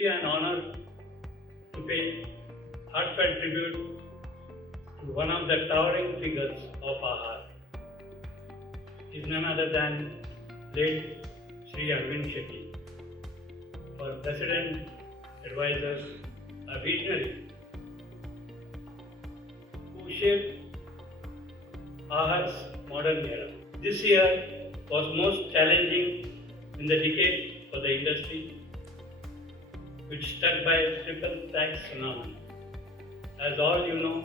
truly an honor to pay heartfelt tribute to one of the towering figures of our heart. He is none other than late Sri Arvind Shetty, our President, advisor, a visionary who shaped AHA's modern era. This year was most challenging in the decade for the industry, which struck by triple tax tsunami. As all you know,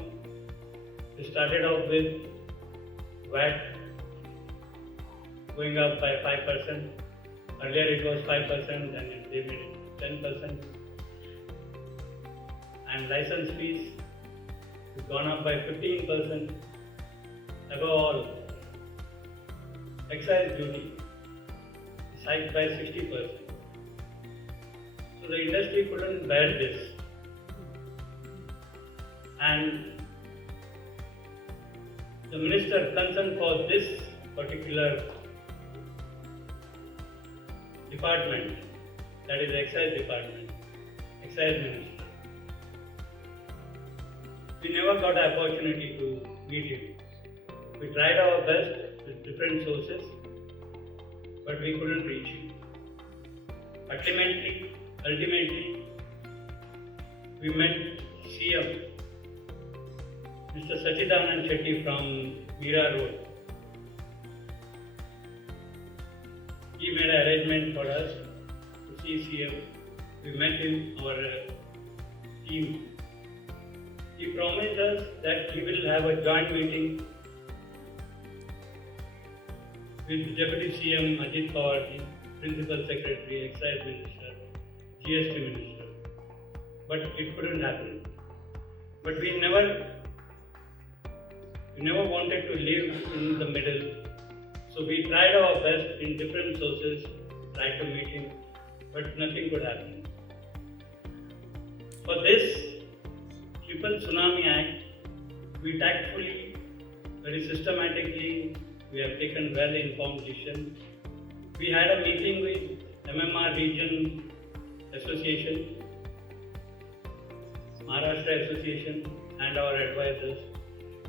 we started off with VAT going up by 5%. Earlier it was 5%, then they made it 10%. And license fees have gone up by 15%. Above all, excise duty is hiked by 60%. So the industry couldn't bear this. And the minister concerned for this particular department, that is excise department, excise minister, we never got an opportunity to meet him. We tried our best with different sources, but we couldn't reach him. Ultimately, we met CM, Mr. Sachidanand Shetty from Meera Road. He made an arrangement for us to see CM. We met him, our team. He promised us that he will have a joint meeting with Deputy CM Ajit Pawar, Principal Secretary, Excise Minister, GST Minister. But it couldn't happen. But we never wanted to live in the middle. So we tried our best in different sources, tried to meet him, but nothing could happen. For this Triple Tsunami Act, we tactfully, very systematically, we have taken well-informed decision. We had a meeting with MMR Region Association, Maharashtra Association, and our advisors.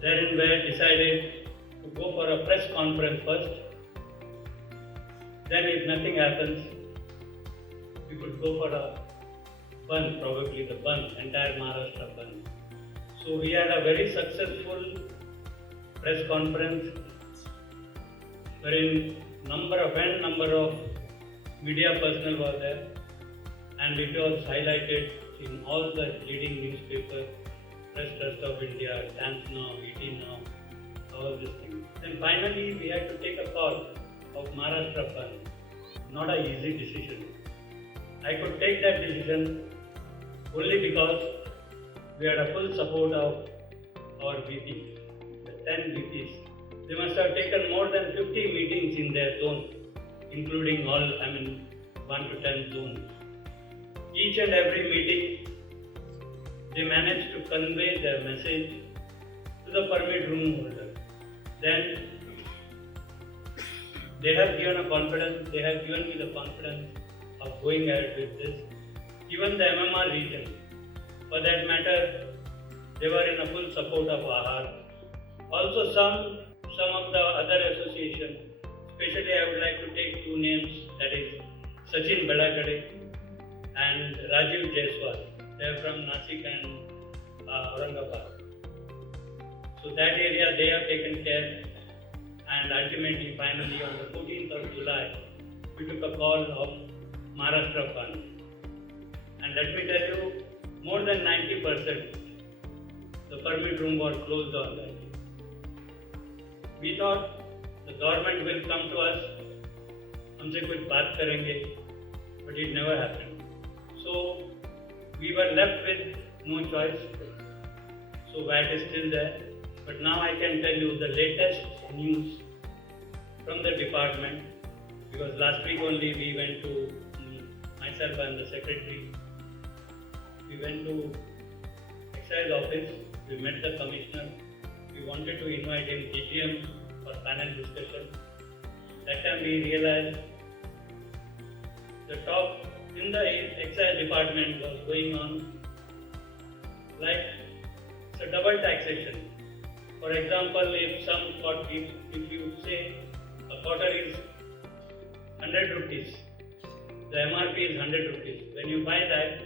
Therein we decided to go for a press conference first. Then if nothing happens, we could go for a Bandh, probably the Bandh, entire Maharashtra Bandh. So we had a very successful press conference wherein number of media personnel were there, and it was highlighted in all the leading newspapers, Press Trust of India, Times Now, ET Now, all these things. Then finally we had to take a call of Maharashtra Bandh. Not an easy decision. I could take that decision only because we had a full support of our VP, the 10 VPs. They must have taken more than 50 meetings in their zone, including all, 1 to 10 zones. Each and every meeting, they managed to convey their message to the permit room holder. Then they have given me the confidence of going ahead with this. Even the MMR region, for that matter, they were in a full support of AHAR. Also some of the other associations, especially I would like to take two names, that is Sachin Bedakade and Rajiv Jaiswal. They are from Nasik and Aurangabad. So that area they have taken care, and ultimately, finally on the 14th of July, we took a call of Maharashtra Bandh. And let me tell you, more than 90%, the permit room was closed on that. We thought the government will come to us, हमसे कुछ बात करेंगे, but it never happened. So we were left with no choice. So VAT is still there. But now I can tell you the latest news from the department, because last week only we went to, myself and the secretary, we went to excise office, we met the commissioner, we wanted to invite him DGM for panel discussion. That time we realized the top in the excise department was going on like it's a double taxation. For example, if you say a quarter is 100 rupees, the MRP is 100 rupees. When you buy that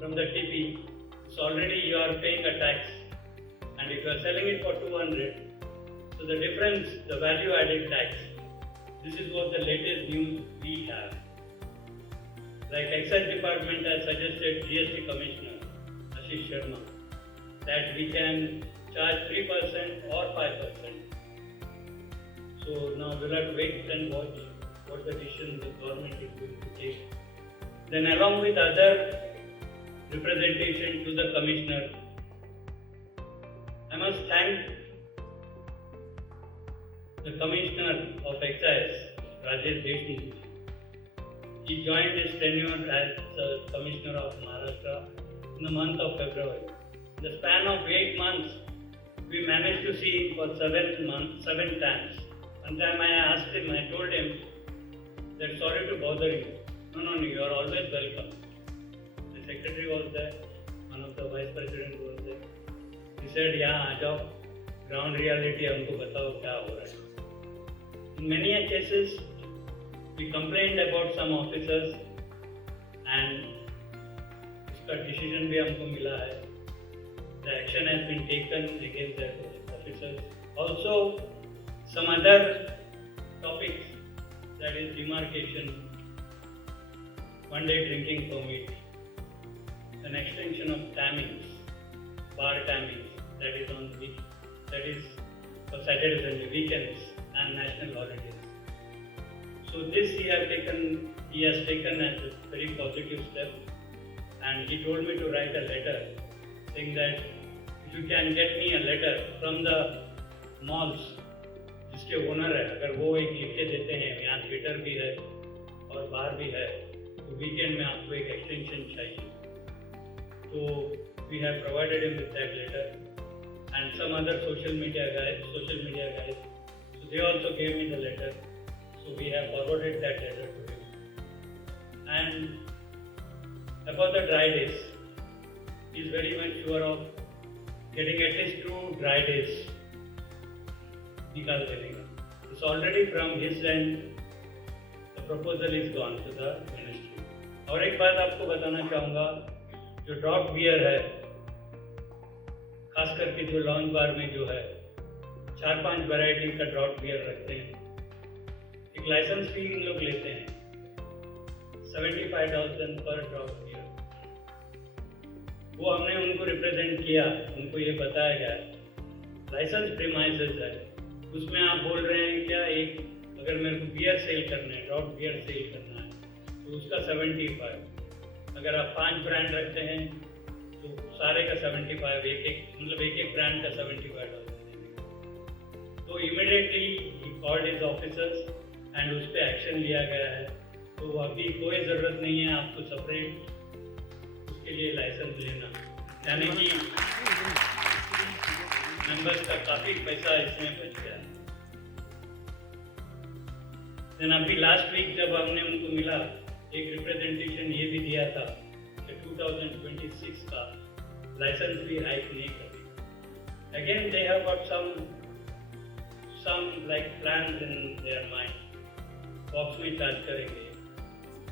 from the TP, it's already you are paying a tax, and if you are selling it for 200, so the difference, the value added tax, this is what the latest news we have. Like Excise Department has suggested GST Commissioner Ashish Sharma that we can charge 3% or 5%. So now we'll have to wait and watch what the decision the government is going to take. Then along with other representation to the Commissioner, I must thank the Commissioner of Excise, Rajesh Deshmukh. He joined his tenure as the Commissioner of Maharashtra in the month of February. In the span of 8 months, we managed to see him for 7 times. One time I asked him, I told him that sorry to bother you. No, you are always welcome. The secretary was there, one of the vice president was there. He said, यहाँ आ जाओ, ground reality हमको बताओ क्या हो रहा है. In many cases, we complained about some officers and इसका decision भी हमको मिला है. The action has been taken against that officers. Also, some other topics, that is demarcation, one-day drinking permit, an extension of timings, bar timings, that is for Saturdays and weekends and national holidays. So this he has taken as a very positive step, and he told me to write a letter saying that if you can get me a letter from the malls जिसके ओनर है, अगर वो एक लिख के देते हैं यहाँ थिएटर भी है और बार भी है, तो वीकेंड में आपको एक एक्सटेंशन चाहिए. तो we have provided him with that letter, and some other social media guys, so they also gave me the letter. So we have forwarded that letter to him. And about the dry days, he is very much sure of getting at least 2 dry days निकाल देगा. It's already from his end, the proposal is gone to the ministry. और एक बात आपको बताना चाहूँगा, जो drop beer है, खास करके जो लॉन्च बार में जो है 4-5 वैरायटी का ड्रॉप बियर रखते हैं, एक लाइसेंस फी इन लोग लेते हैं 75,000 पर ड्रॉप बियर. वो हमने उनको रिप्रेजेंट किया, उनको ये बताया गया लाइसेंस प्रीमाइसेस है, उसमें आप बोल रहे हैं क्या, एक अगर मेरे को बियर सेल करना है, ड्रॉप बियर सेल करना है, तो उसका 75. अगर आप 5 ब्रांड रखते हैं तो सारे का 75, एक ब्रांड का $75 देंगे. तो immediately he called his officers and उस पर एक्शन लिया गया है. तो अभी कोई ज़रूरत नहीं है आपको सेपरेट उसके लिए लाइसेंस लेना, यानी कि मेंबर्स का काफ़ी पैसा इसमें बच गया. देन अभी लास्ट वीक जब हमने उनको मिला, एक रिप्रेजेंटेशन ये भी दिया था कि 2026 का लाइसेंस भी हाइक नहीं करेगी. Again they have got some like plans in their mind. Box में चार्ज करेंगे,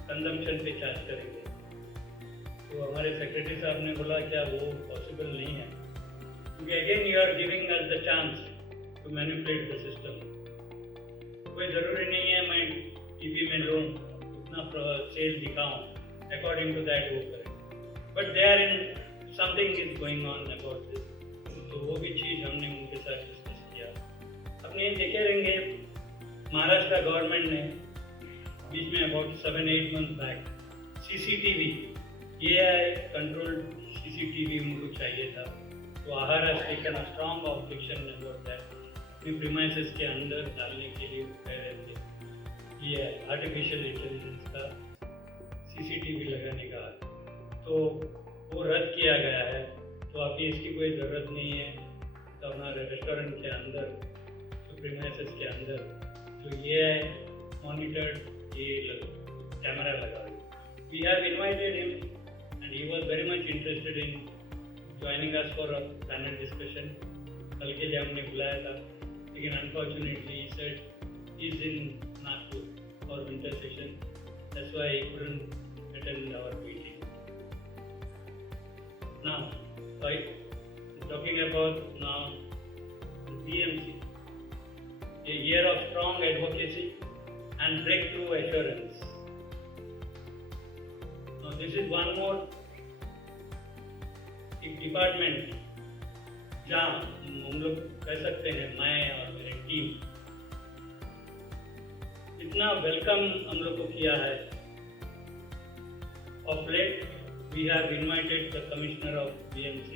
कंजम्पशन पे चार्ज करेंगे. तो हमारे सेक्रेटरी साहब ने बोला क्या वो पॉसिबल नहीं है, क्योंकि again you are giving us the chance to manipulate the system. कोई ज़रूरी नहीं है मैं टीवी में जो उतना सेल दिखाऊं, अकॉर्डिंग टू दैट वो करें, but they are in something is going on about this. तो वो भी चीज़ हमने उनके साथ डिस्कस किया. अपने देखे रहेंगे महाराष्ट्र गवर्नमेंट ने बीच में अबाउट 7-8 month back CCTV AI controlled CCTV उनको चाहिए था. तो आहार has taken a strong objection about that. अपनी प्रीमाइसेस के अंदर डालने के लिए कह रहे थे ये आर्टिफिशियल इंटेलिजेंस का CCTV लगाने का, तो वो रद्द किया गया है. तो अभी इसकी कोई ज़रूरत नहीं है. तो हमारे रेस्टोरेंट के अंदर, तो प्रीमाइसेस के अंदर जो ये है मॉनिटर्ड ये कैमरा लगा we have invited him and he was very much interested in joining us for a panel discussion. कल के लिए हमने बुलाया था, लेकिन unfortunately he said he's in Nagpur for winter session. That's why he couldn't attend our meeting. Now, talking about now the PMC, a year of strong advocacy and breakthrough assurance. Now, this is one more एक डिपार्टमेंट जहाँ हम लोग कह सकते हैं, मैं और मेरी टीम इतना वेलकम हम लोग को किया है. Of late, we have invited the Commissioner of BMC,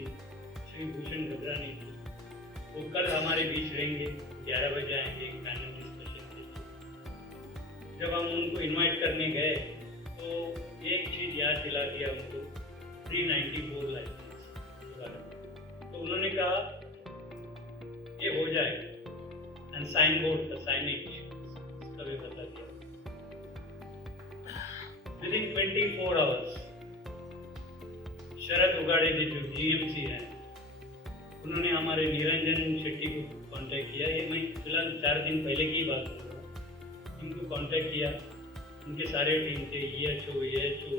Shri भूषण गगरानी जी. वो कल हमारे बीच रहेंगे, 11 बजे आएंगे पैनल डिस्कशन के लिए. जब हम उनको इनवाइट करने गए तो एक चीज़ याद दिला दिया उनको, 394 लाइसेंस. तो उन्होंने कहा ये हो जाएगा, एंड साइन बोर्ड का साइनेज इसका भी बता दिया. विदिन 24 आवर्स शरद उगाड़े जी जो जीएमसी हैं, उन्होंने हमारे निरंजन शेट्टी को कांटेक्ट किया. ये मैं फिलहाल 4 दिन पहले की बात कर रहा हूँ. इनको कांटेक्ट किया, उनके सारे टीम थे, EHO, AHO,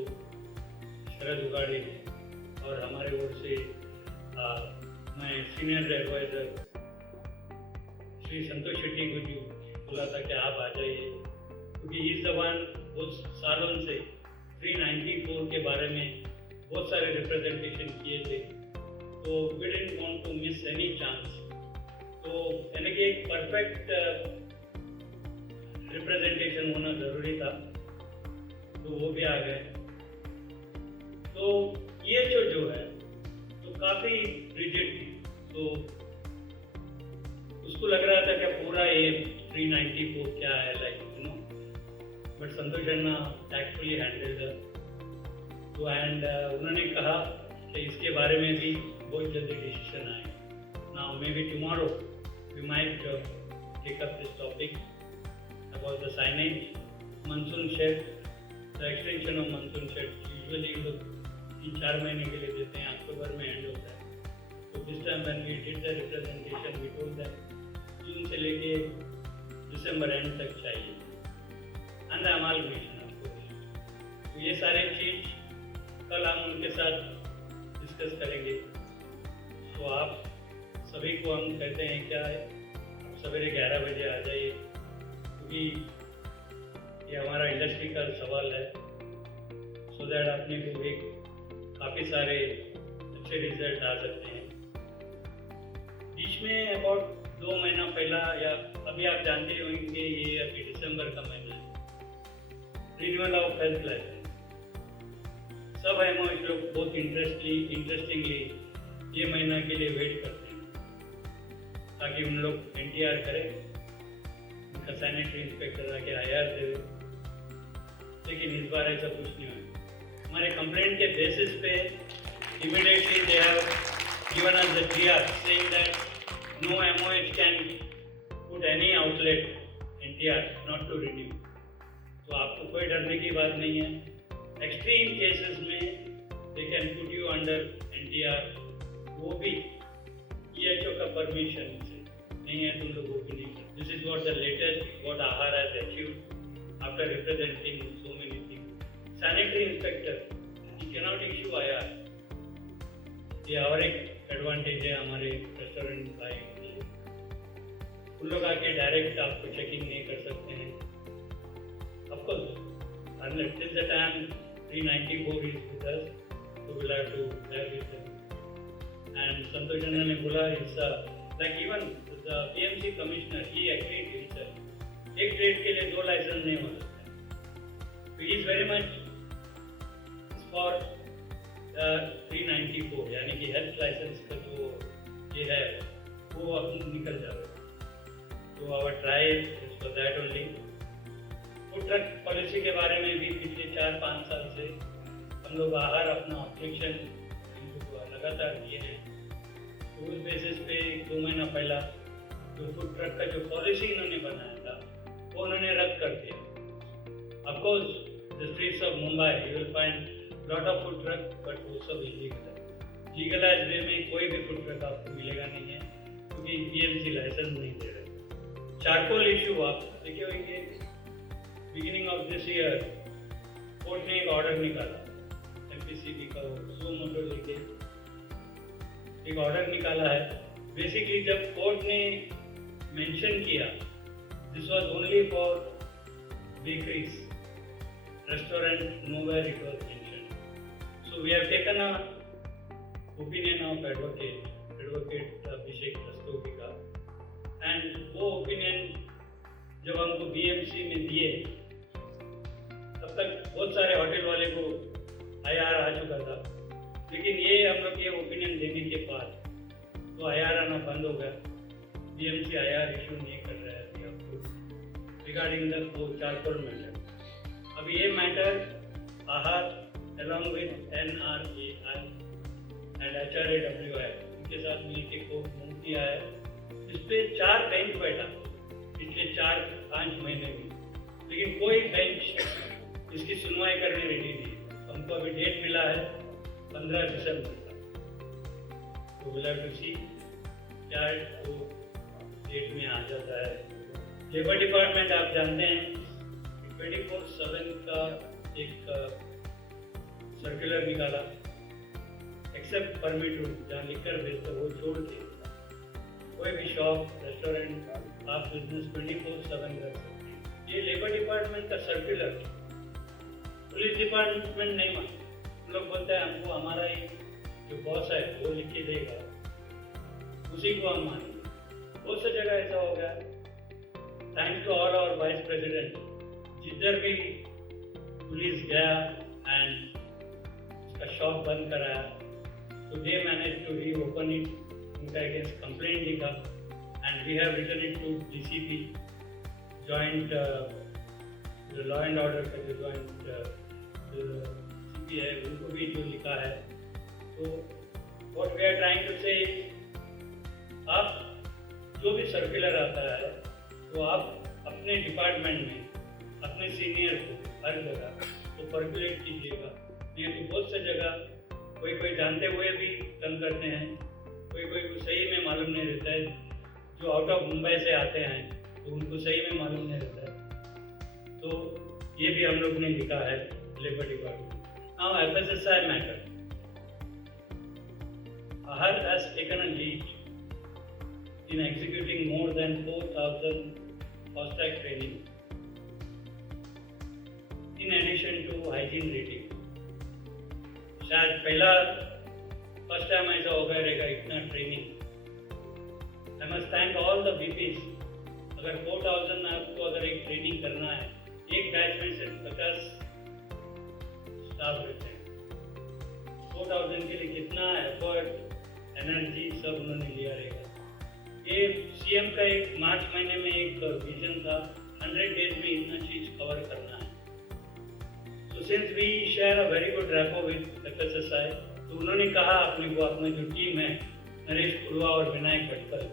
शरद उगाड़े और हमारे ओर से मैं सीनियर एडवाइज़र श्री संतोष शेट्टी को जो बोला था कि आप आ जाइए, क्योंकि इस जबान बहुत सालों से 394 के बारे में बहुत सारे रिप्रेजेंटेशन किए थे. तो we didn't want to miss any chance. तो यानी कि एक परफेक्ट रिप्रेजेंटेशन होना ज़रूरी था, तो वो भी आ गए. तो EHO जो है तो काफ़ी रिजिड थी, तो उसको लग रहा था कि पूरा ये 394 क्या है, like you know, but Santosh Anna actually handled. तो एंड उन्होंने कहा कि इसके बारे में भी बहुत जल्दी डिसीजन आए. Now may be tomorrow we might take up this topic about the signage. Monsoon shed, the extension of monsoon shed usually लोग 3-4 महीने के लिए देते हैं, अक्टूबर में एंड होता है. तो this time when we did the representation we told that June से लेके दिसंबर एंड तक चाहिए, and the amalgamation of course. तो ये सारे चीज कल हम उनके साथ डिस्कस करेंगे. तो आप सभी को हम कहते हैं क्या है, आप सवेरे 11 बजे आ जाइए, क्योंकि ये हमारा इंडस्ट्री का सवाल है, सो दैट अपने को एक काफ़ी सारे अच्छे रिजल्ट आ सकते हैं. बीच में अबाउट 2 महीना पहला, या अभी आप जानते होंगे ये अभी दिसंबर का महीना है, रिन्यूअल ऑफ हेल्थ लाइसेंस. सब एमओएच लोग बहुत इंटरेस्टिंगली ये महीना के लिए वेट करते हैं, ताकि उन लोग NTR करें, उनका सैनिटरी इंस्पेक्टर आके IR दे. लेकिन इस बार ऐसा कुछ नहीं हुआ. हमारे कंप्लेंट के बेसिस पे immediately they have given us the TR saying that no MOH can put any outlet NTR not to renew. तो आपको कोई डरने की बात नहीं है. एक्सट्रीम केसेस में they can put you under NTR, वो भी EHO का परमिशन से. नहीं है तुम लोगों को नहीं. This is what the latest what AHAR has achieved after representing so many things. Sanitary inspector, he cannot issue IR. ये और एक एडवांटेज है हमारे रेस्टोरेंट भाई के लिए. उन लोग आके डायरेक्ट आपको चेकिंग नहीं कर सकते हैं. Of course until the time 394 is with us, so we'll have to bear with them. And Santosh Anna ने बोला it's like even the PMC commissioner, he agreed himself. एक ट्रेड के लिए 2 लाइसेंस नहीं हो सकते. So he is very much for 394, यानी कि हेल्थ लाइसेंस का जो ये है वो अब निकल जाएगा. तो our try is for that only. Food truck policy के बारे में भी पिछले 4-5 साल से हम लोग आहार अपना ऑब्जेक्शन लगातार दिए हैं. तो उस बेसिस पे 2 महीना पहला जो फूड ट्रक का जो पॉलिसी इन्होंने बनाया था वो उन्होंने रद्द कर दिया. Of course the streets of Mumbai, you will find lot of food truck, but वो सब illegal है। Legalized वे में कोई भी food truck आपको मिलेगा नहीं है, क्योंकि BMC लाइसेंस नहीं दे रहे। चारकोल इशू आप देखे होंगे, beginning of this year court ने एक ऑर्डर निकाला, MPCB का सो मोटो लेके एक ऑर्डर निकाला है। बेसिकली जब कोर्ट ने मेंशन किया, this was only for bakeries, restaurant, nowhere it was mentioned. So we have taken a opinion of advocate अभिषेक रस्तोगी का, and वो ओपिनियन जब हमको BMC में दिए, तब तक बहुत सारे होटल वाले को IR आ चुका था, लेकिन ये हम लोग ये ओपिनियन देने के बाद तो IR आना बंद हो गया। BMC IR इशू नहीं कर रहा है अभी आपको रिगार्डिंग द चारकोल मैटर। अब ये मैटर आहार along with NRAI and HRAWI इनके साथ मिलकर कोर्ट मूव किया है। इस पे 4 बेंच बैठा पिछले 4-5 महीने में, लेकिन कोई बेंच इसकी सुनवाई करने रेडी नहीं है। हमको अभी डेट मिला है 15 दिसंबर का, तो विल हैव टू सी क्या वो डेट में आ जाता है। लेबर डिपार्टमेंट आप जानते हैं 24/7 का एक सर्कुलर निकाला, एक्सेप्ट परमिट रूम जहाँ लिकर बेचते वो छोड़ के कोई भी शॉप, रेस्टोरेंट आप बिजनेस 24/7 कर सकते हैं। ये लेबर डिपार्टमेंट का सर्कुलर, पुलिस डिपार्टमेंट नहीं मानते। लोग बोलते हैं हमको हमारा ही जो बॉस है वो लिख के देगा, उसी को हम मानेंगे। बहुत सी जगह ऐसा हो गया, thanks to all our vice president, जिधर भी पुलिस गया एंड उसका शॉप बंद कराया, तो they manage to reopen it, उनका अगेंस्ट कंप्लेंट लिखा and we have written it to DCP, joint law and order का जो जॉइंट CP है उनको भी जो लिखा है। तो what we are trying to say, आप जो भी सर्कुलर आता है तो आप अपने डिपार्टमेंट में अपने सीनियर को हर जगह तो पर्कुलेट कीजिएगा। नहीं तो बहुत सी जगह कोई जानते हुए भी तंग करते हैं, कोई को सही में मालूम नहीं रहता है। जो आउट ऑफ मुंबई से आते हैं तो उनको सही में मालूम नहीं रहता है, तो ये भी हम लोग ने लिखा है labour department. Now FSSI matter. Ahar has taken a lead in executing more than 4,000 FASTag training in addition to hygiene rating. शायद पहला फर्स्ट टाइम ऐसा होगा रहेगा इतना training. I must thank all the VPs. अगर 4,000 आपको अगर एक ट्रेनिंग करना है, एक बैच में सिर्फ 50 स्टाफ रहते हैं, 4,000 के लिए कितना एफर्ट, एनर्जी सब उन्होंने लिया रहेगा। ये CM का एक मार्च महीने में एक विजन था, 100 डेज में इतना चीज कवर करना है। तो since we share a very good rapport with FSSI, तो उन्होंने कहा अपने को, अपनी जो टीम है नरेश पुरवा और Vinayak Bhatkal,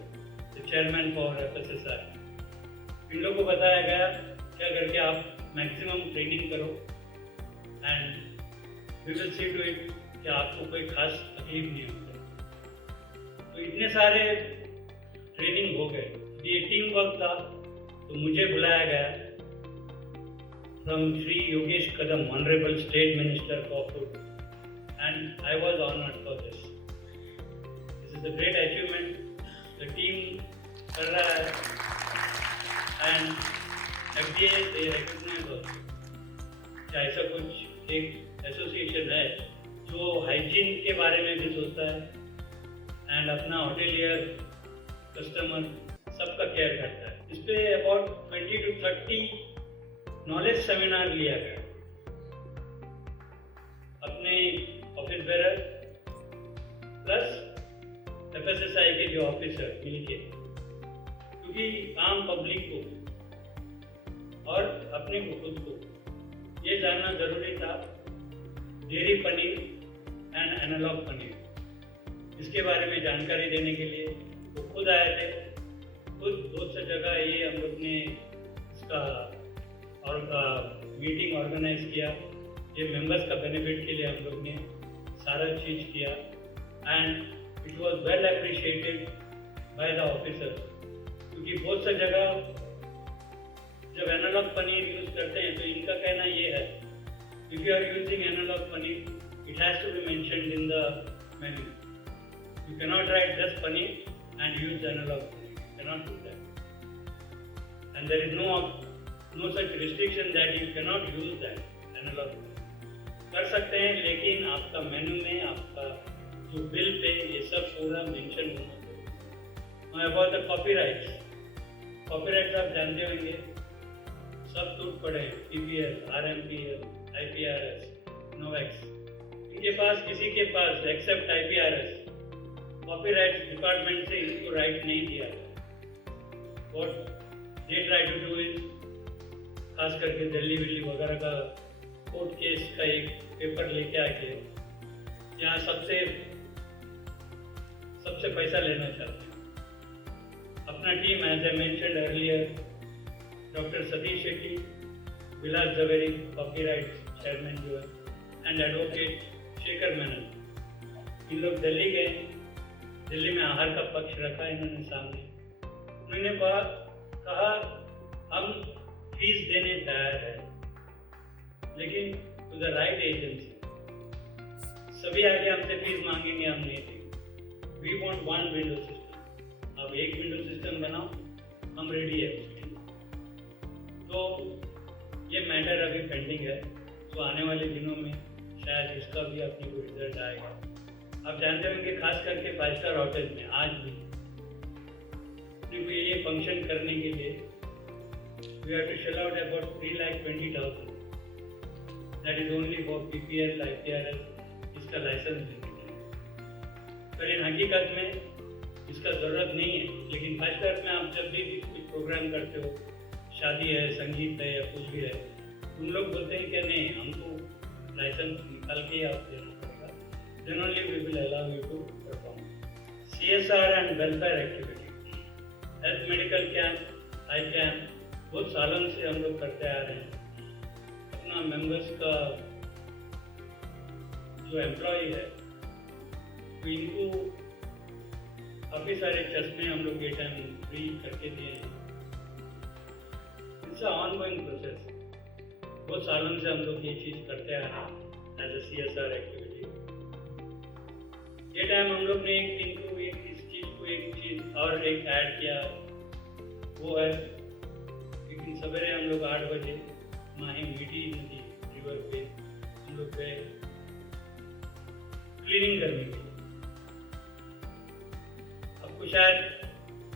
the chairman for FSSI, इन लोगों को बताया गया क्या करके आप मैक्सिमम ट्रेनिंग करो and we will see to it कि आपको कोई खास तकलीफ नहीं होगी। तो इतने सारे ट्रेनिंग हो गए, ये टीम वर्क था, तो मुझे बुलाया गया फ्रॉम श्री योगेश कदम, honourable state minister for food, and I was honoured for this. This is a great achievement, the team कर रहा है and FDA they recognize also क्या ऐसा कुछ एक एसोसिएशन है जो हाइजीन के बारे में भी सोचता है एंड अपना होटेलियर, कस्टमर सबका केयर करता है। इस पे अबाउट 20 to 30 नॉलेज सेमिनार लिया गया अपने ऑफिस बेरर प्लस FSSI के जो ऑफिसर मिलके, क्योंकि आम पब्लिक को और अपने को खुद को ये जानना जरूरी था dairy paneer and analogue paneer, इसके बारे में जानकारी देने के लिए वो खुद आए थे। खुद बहुत सी जगह ये हम लोग ने इसका और मीटिंग ऑर्गेनाइज किया, ये मेंबर्स का बेनिफिट के लिए हम लोग ने सारा चीज़ किया and it was well appreciated by the officers, क्योंकि बहुत सा जगह जब एनालॉग पनीर यूज़ करते हैं तो इनका कहना ये है, if you are using analogue paneer it has to be mentioned in the menu. You cannot write just paneer and use analog paneer. You cannot do that. And there is no such restriction that you cannot use that analog paneer. कर सकते हैं, लेकिन आपका मेन्यू में आपका जो bill pay ये सब पूरा मेंशन होना चाहिए. Now about the copyrights. Copyrights आप जानते होंगे, सब टूट पड़े हैं. PPL, RMPL, IPRS, NOVEX. इनके पास किसी के पास एक्सेप्ट IPRS कॉपीराइट डिपार्टमेंट से इसको राइट नहीं दिया. What they try to do is, खास करके दिल्ली विल्ली वगैरह का कोर्ट केस का एक पेपर लेके आके यहाँ सबसे पैसा लेना चाहते हैं. अपना team as I mentioned earlier, doctor Satish Shetty, Vilas Javeri copyright chairman जो है, एंड एडवोकेट शेखर मेनन, इन लोग दिल्ली गए. दिल्ली में आहार का पक्ष रखा इन्होंने सामने. उन्होंने कहा हम फीस देने तैयार है, लेकिन टू द राइट एजेंसी. सभी आगे हमसे फीस मांगेंगे, हम नहीं देंगे. We want one window system. अब एक विंडो सिस्टम बनाओ, हम रेडी है. तो ये मैटर अभी पेंडिंग है. तो आने वाले दिनों में शायद इसका भी अपने को रिजल्ट आएगा. आप जानते होंगे खास करके 5 स्टार होटल में आज भी क्योंकि ये फंक्शन करने के लिए we have to shell out about 3,20,000. That is only for PPL, IPRS इसका लाइसेंस देने के लिए. पर इन हकीकत में इसका ज़रूरत नहीं है. लेकिन 5 स्टार में आप जब भी कुछ प्रोग्राम करते हो, शादी है, संगीत है या कुछ भी है, उन लोग बोलते हैं कि नहीं हमको लाइसेंस निकाल के आप देना पड़ेगा. Then only we will allow you to perform. CSR and welfare activity, health medical camp, eye camp बहुत सालों से हम लोग करते आ रहे हैं. अपना मेंबर्स का जो एम्प्लॉय है तो इनको काफ़ी सारे चश्मे हम लोग ये टाइम फ्री करके दिए हैं. It's ongoing process. बहुत सालों से हम लोग ये चीज़ करते आ रहे हैं एज ए CSR एक्टिविटी. ये टाइम हम लोग ने एक दिन को एक चीज़ और एक ऐड किया, वो है एक दिन सवेरे हम लोग 8 बजे माही मीठी नदी रिवर पे हम लोग गए क्लीनिंग करने के लिए. आपको शायद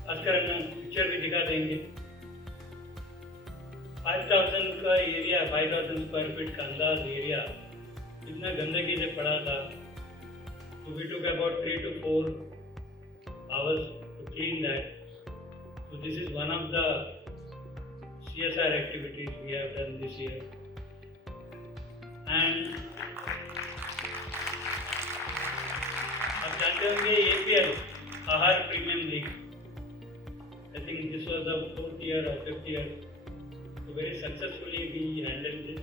आजकल हम पिक्चर भी दिखा देंगे. 5,000 का एरिया, 5,000 स्क्वायर फीट का अंदाज एरिया इतना गंदगी से पड़ा था. तो वी टुक अबाउट 3 to 4 hours to clean that. So this is one of the CSR activities we have done this year. And आप जानते होंगे APL आहार premium league, I think this was the 4th year or 5th year. So very successfully we handled this.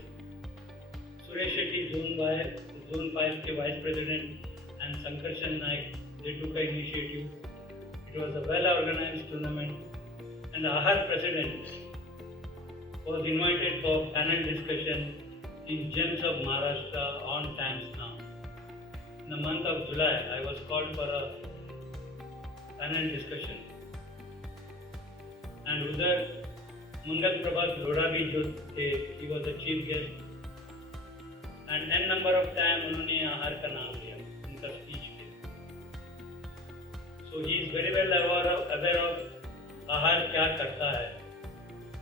Suresh Shetty, Zone 5 के Vice President and Sankarshan Naik, they took an initiative. It was a well-organized tournament, and Ahar President was invited for panel discussion in Gems of Maharashtra on Times Now. In the month of July, I was called for a panel discussion, and उधर मंगल प्रभात लोढ़ा भी जो थे, he was the chief guest, and n number of time उन्होंने आहार का नाम लिया उनका स्पीच में. So he is very well aware of आहार क्या करता है.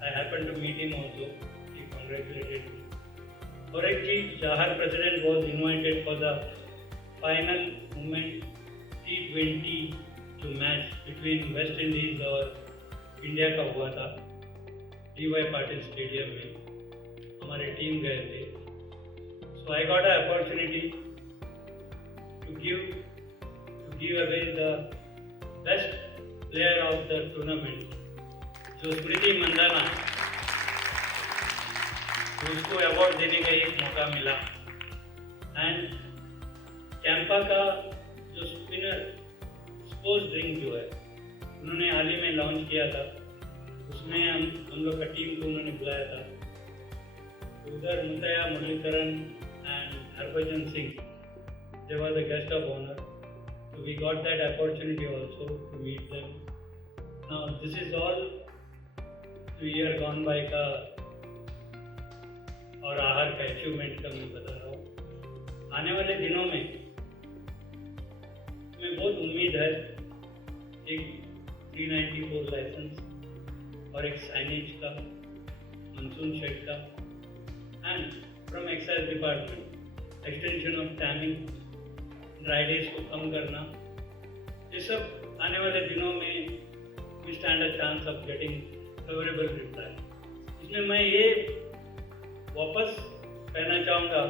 I happened to meet him also. He congratulated me. और एक चीज, आहार president was invited for the final moment T20 जो मैच between West Indies और इंडिया का हुआ था DY पाटिल स्टेडियम में. हमारे टीम गए थे. So I got an opportunity to give away the best player of the tournament, जो स्मृति मंदाना उसको अवार्ड देने का एक मौका मिला। एंड कैंपा का जो स्पिनर स्पोर्ट्स ड्रिंक जो है उन्होंने हाल ही में लॉन्च किया था, उसमें हम लोग का टीम को उन्होंने बुलाया था। उधर Muttiah Muralitharan and Harbhajan Singh, they were the guest of honor. So we got that opportunity also to meet them. Now this is all to year gone by का और आहार का अचीवमेंट का मैं बता रहा हूँ। आने वाले दिनों में हमें बहुत उम्मीद है एक 394 लाइसेंस और एक साइनेज का, मानसून शेड का, and from excise department extension of timing, dry days को कम करना, ये सब आने वाले दिनों में we stand a chance of getting favourable reply. इसमें मैं ये वापस कहना चाहूँगा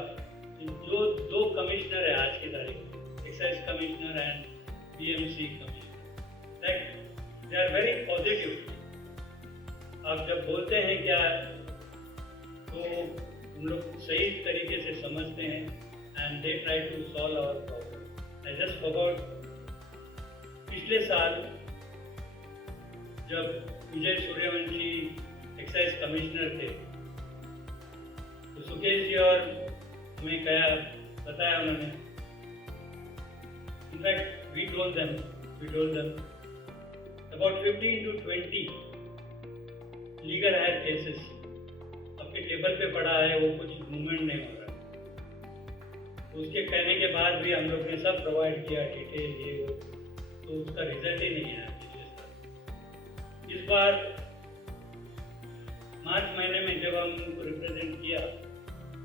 कि जो दो कमिश्नर है आज की तारीख में, excise commissioner and BMC commissioner, like they are very positive. आप जब बोलते हैं क्या तो हम लोग सही तरीके से समझते हैं and they try to solve our problem. I just forgot, पिछले साल जब विजय सूर्यवंशी एक्साइज कमिश्नर थे तो सुकेश जी और हमें क्या बताया उन्होंने, in fact we told them about 15 to 20 legal hire cases आपके टेबल पे पड़ा है, वो कुछ मूवमेंट नहीं हो रहा। उसके कहने के बाद भी हम लोग ने सब प्रोवाइड किया डिटेल ये वो, तो उसका रिजल्ट ही नहीं आया पिछले साल। इस बार मार्च महीने में जब हम उनको रिप्रेजेंट किया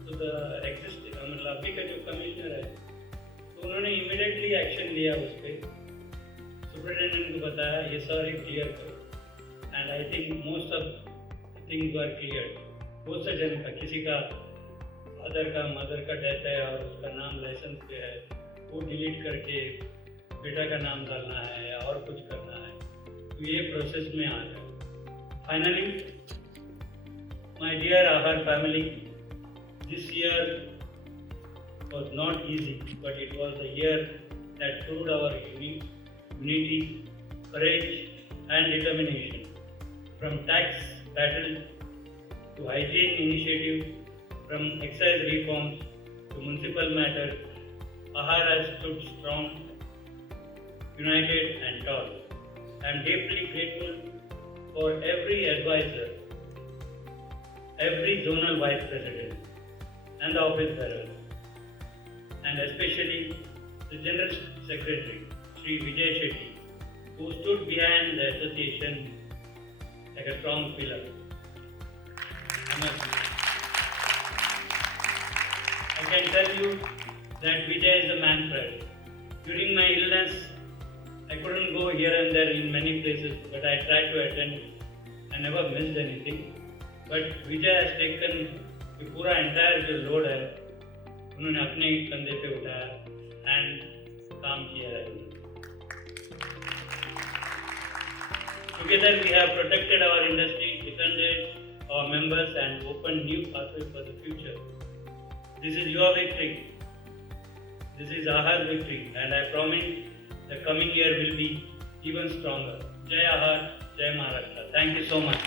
तो मतलब अभी का जो कमिश्नर है तो उन्होंने इमीडिएटली एक्शन लिया उस पर, सुपरिटेंडेंट को बताया ये सर क्लियर करो, and I think most of things were clear. बहुत से जन का, किसी का फादर का मदर का डेथ है और उसका नाम लाइसेंस पे है, वो डिलीट करके बेटा का नाम डालना है या और कुछ करना है, तो ये प्रोसेस में आ जाए। फाइनली माय डियर आहार family, this year was not easy, but it was a year that proved our unity, courage and determination. From tax battle to hygiene initiative, from excise reforms to municipal matters, Ahar has stood strong, united and tall. I am deeply grateful for every advisor, every zonal vice president and the office bearers, and especially the General Secretary, Sri Vijay Shetty, who stood behind the association like a strong pillar. I can tell you that Vijay is a man friend. During my illness, I couldn't go here and there in many places, but I tried to attend. I never missed anything. But Vijay has taken the पूरा entire जो load है उन्होंने अपने ही कंधे पे उठाया एंड काम किया है। Together we have protected our industry, defended our members and opened new pathways for the future. This is your victory. This is Ahar's victory, and I promise the coming year will be even stronger. Jai Ahar, Jai Maharashtra. Thank you so much.